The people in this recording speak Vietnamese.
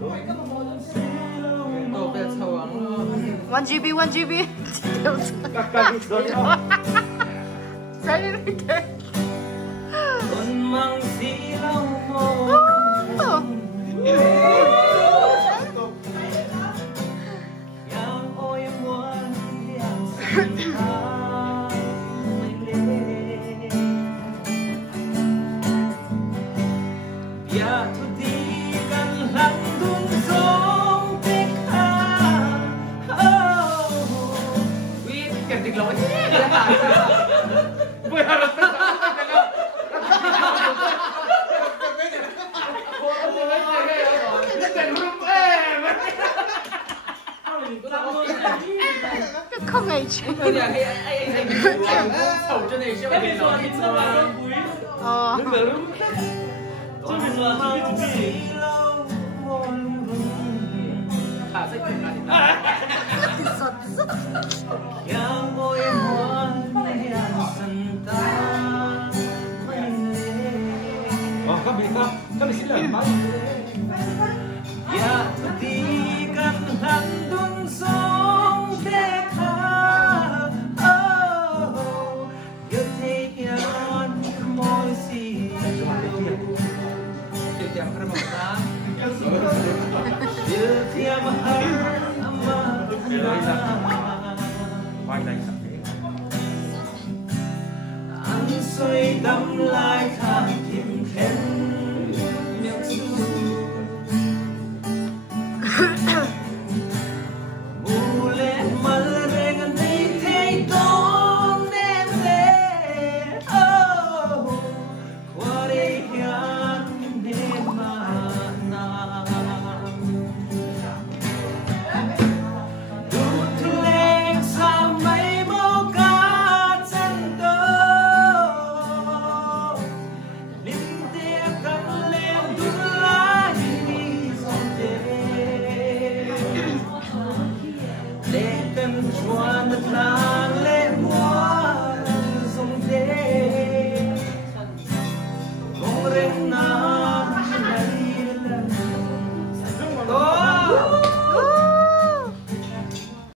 1 GB 1 GB Saya ini deh. Không ngày chứ. Bây giờ anh khẩu cho này xem cái giò thịt sao mà nó quý. Đúng rồi đúng. Chứ mình là hai chuẩn bị. Thả sách thịt ra thì ta. Yang ôi muôn sân ta. Các bạn xin lỗi mà. Ya tikan handun song dekha oh you take on more see you tiam har mata you tiam har amma vai lại sắp thế anh xoay đắm lại thang tìm khen